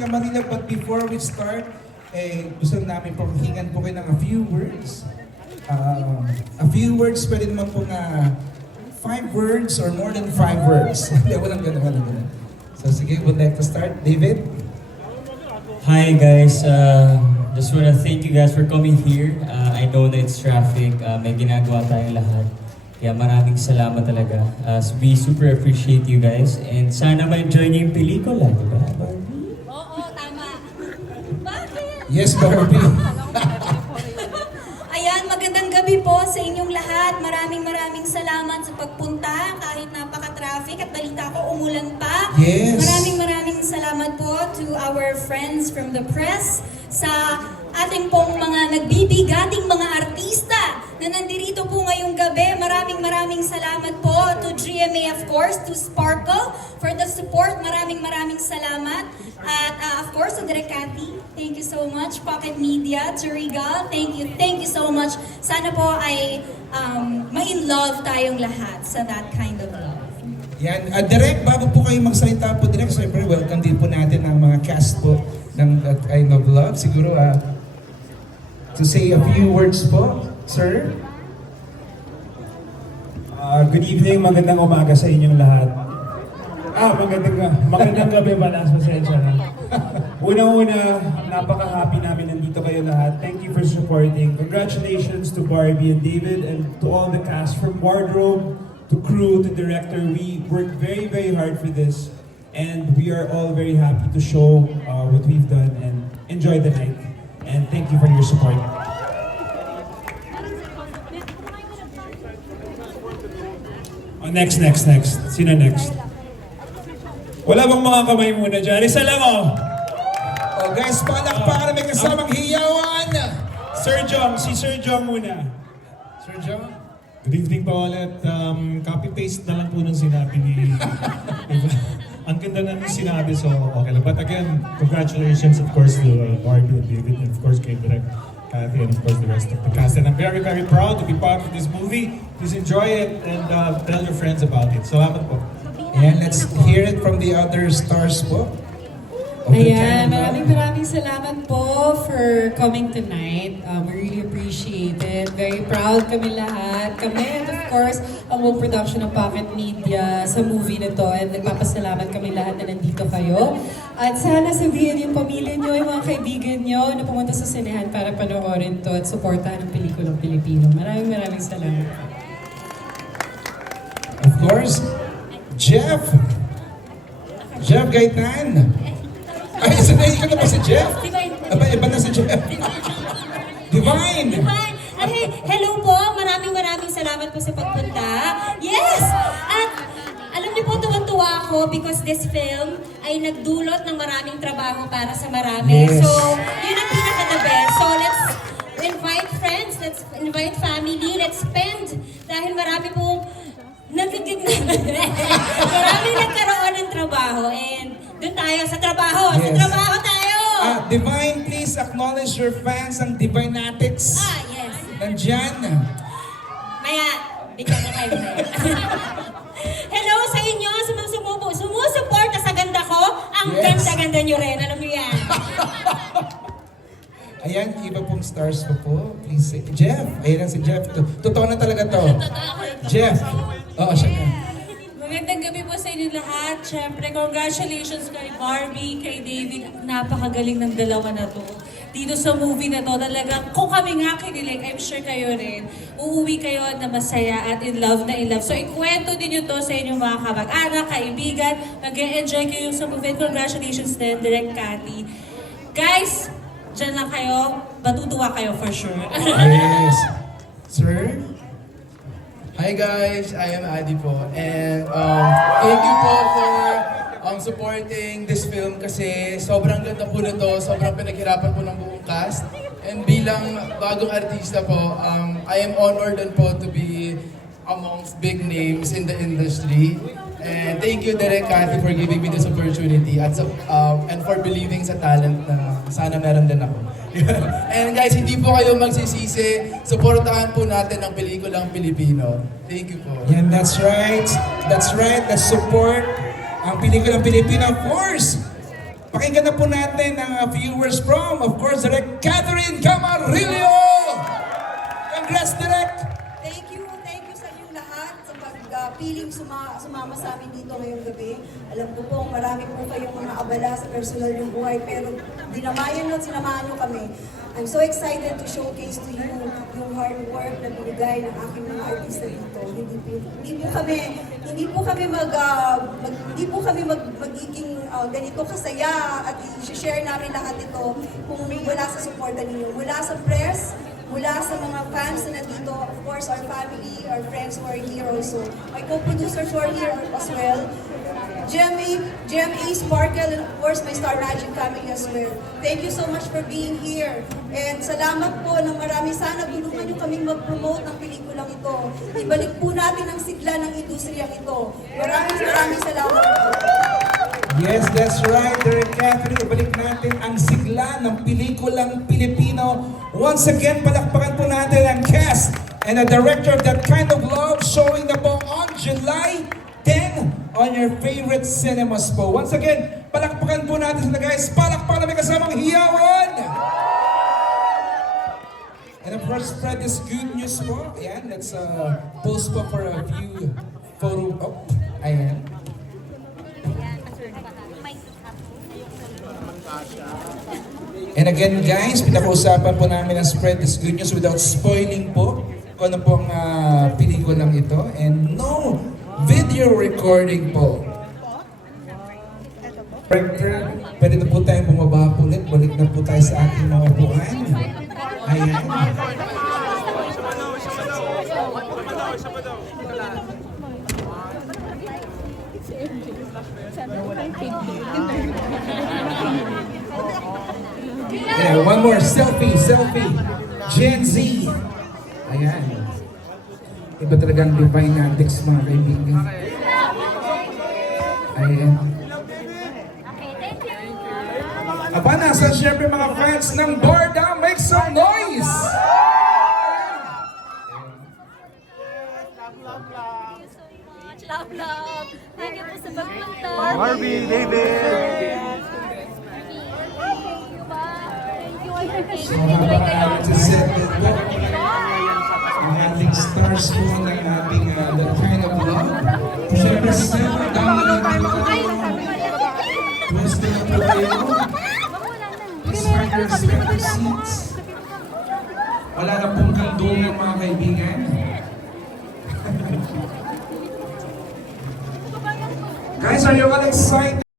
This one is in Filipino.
Camarilla. But before we start, eh, gusto namin hingan po kayo ng a few words. Um, a few words, pwede naman po nga five words or more than five words. Hindi, walang ganun, walang ganun. So sige, would like to start. David? Hi guys, uh, just wanna thank you guys for coming here. Uh, I know that it's traffic, uh, may ginagawa tayong lahat. Kaya maraming salamat talaga. Uh, we super appreciate you guys and sana ma-enjoy niyo yung pelikula, di ba? Barbie? Oo, tama. Bakit? Yes, Barbie. Ayan, magandang gabi po sa inyong lahat. Maraming maraming salamat sa pagpunta kahit napaka-traffic at balita ko umulan pa. Yes. Maraming maraming salamat po to our friends from the press sa ating pong mga nagbibigating mga artista na nandirito po ngayong gabi. Maraming maraming salamat po to GMA of course, to Sparkle for the support. Maraming maraming salamat. At uh, Cathy, thank you so much. Pocket Media, to Regal, thank you, thank you so much. Sana po ay um, ma-in love tayong lahat sa that kind of love. Yan. Uh, direct, bago po kayo magsalita po direct, siyempre welcome din po natin ang mga cast po ng That Kind of Love. Siguro, ah, to say a few words po, sir. Ah, good evening, magandang umaga sa inyong lahat. Ah, magandang, magandang gabi ba na, pasensya na. Unang-una, napaka-happy namin nandito kayo lahat. Thank you for supporting. Congratulations to Barbie and David and to all the cast from wardrobe to crew to director. We worked very, very hard for this and we are all very happy to show uh, what we've done and enjoy the night. And thank you for your support. Oh, next, next, next. Sino next? Wala bang mga kamay muna dyan? Isa lang oh! Oh, guys, palakpakan na may kasamang hiyawan. Sir Jong, si Sir Jong muna. Sir John? Good evening po ulit. Um, copy-paste na lang po ng sinabi ni... Ang ganda na ng sinabi, so okay lang. But again, congratulations of course to uh, Barbie and David and of course kay Direk Kathy and of course the rest of the cast. And I'm very, very proud to be part of this movie. Please enjoy it and uh, tell your friends about it. Salamat po. And let's hear it from the other stars po. of the Kind of Ayan, maraming maraming salamat po for coming tonight. Um, we really appreciate it. Very proud kami lahat. Kami and of course, ang buong production ng Pocket Media sa movie na to. And nagpapasalamat kami lahat na nandito kayo. At sana sabihin yung pamilya nyo, yung mga kaibigan nyo na pumunta sa sinehan para panoorin to at supportahan ang pelikulang Pilipino. Maraming maraming salamat. Of course, Jeff. Jeff Gaitan. Ko na ba si Jeff? Divine. Aba, iba na si Jeff. Divine. Hi! Ay, hello po! Maraming maraming salamat po sa pagpunta. Yes! At alam niyo po, tuwan-tuwa ako because this film ay nagdulot ng maraming trabaho para sa marami. Yes. So, Divine, please acknowledge your fans, ang Divinatics. Ah, yes. Nandyan. Maya, bigyan na kayo. Hello sa inyo, sa mga sumubo, sumusuporta sa ganda ko. Ang Yes. ganda-ganda nyo rin. Alam nyo yan. Ayan, iba pong stars ko po. Please say, Jeff. Ayan ang si Jeff. To- Totoo na talaga to. Jeff. Oo, siya inyo lahat. Siyempre, congratulations kay Barbie, kay David. Napakagaling ng dalawa na to. Dito sa movie na to, talagang kung kami nga kinilig, I'm sure kayo rin, uuwi kayo na masaya at in love na in love. So, ikwento din to sa inyong mga kamag-anak, kaibigan. Mag-enjoy kayo sa movie. Congratulations din, Direct Cathy. Guys, dyan lang kayo. Matutuwa kayo for sure. Yes. Sir? Hi guys, I am Adi po. And um, thank you po for um, supporting this film kasi sobrang ganda po nito, sobrang pinaghirapan po ng buong cast. And bilang bagong artista po, um, I am honored po to be amongst big names in the industry. And thank you, Derek Cathy, for giving me this opportunity at sa, um, and for believing sa talent na sana meron din ako. and guys, hindi po kayo magsisisi. Suportahan po natin ang pelikulang Pilipino. Thank you po. Yan, that's right. That's right. Let's support ang pelikulang Pilipino. Of course, Pakinggan na po natin ang uh, viewers from, of course, Direct Catherine Camarillo! Pagpiling suma, sumama sa amin dito ngayong gabi. Alam ko po, marami po kayong mga abala sa personal yung buhay, pero dinamayan at sinamahan nyo kami. I'm so excited to showcase to you yung hard work na binigay ng aking mga artista dito. Hindi po, hindi po kami hindi po kami mag, ah, mag hindi po kami mag, magiging ah, ganito kasaya at i-share namin lahat ito kung wala sa suporta ninyo. Mula sa press, mula sa mga fans na nandito, of course, our family, our friends who are here also. My co-producers who are here as well. GMA, GMA Sparkle, and of course, my Star Magic family as well. Thank you so much for being here. And salamat po ng marami. Sana tulungan niyo kaming mag-promote ng pelikulang ito. Ibalik po natin ang sigla ng industriyang ito. Maraming maraming salamat po. Yes, that's right, Direct Catherine. Ibalik natin ang sigla ng pelikulang Pilipino. Once again, palakpakan po natin ang cast and the director of That Kind of Love showing na po on July 10 on your favorite cinemas po. Once again, palakpakan po natin sila guys. Palakpakan na may kasamang hiyawan! And of course, spread this good news po. Ayan, let's uh, post po for a few photo. Oh, ayan. And again guys, pinag-uusapan po namin ang spread this good news without spoiling po kung ano pong uh, pelikulang ito. And no video recording po. Director, pwede na po tayong bumaba po ulit. Balik na po tayo sa ating mga upuan. Ayan. One more. Selfie, selfie. Gen Z. Ayan. Iba talagang divine antics mga kaibigan. Ayan. Aba, nasa syempre mga fans ng Borda, make some noise! Love, love. Thank you po sa pagpunta. Barbie, David! Thank you ba? Thank you. Thank So, mga sa din po. Ang ating stars po ng ating uh, The Kind of Love. Na lang kayo. Pwesto na po kayo. Your respective seats. Wala na pong kandungan mga kaibigan. Guys, are you all excited?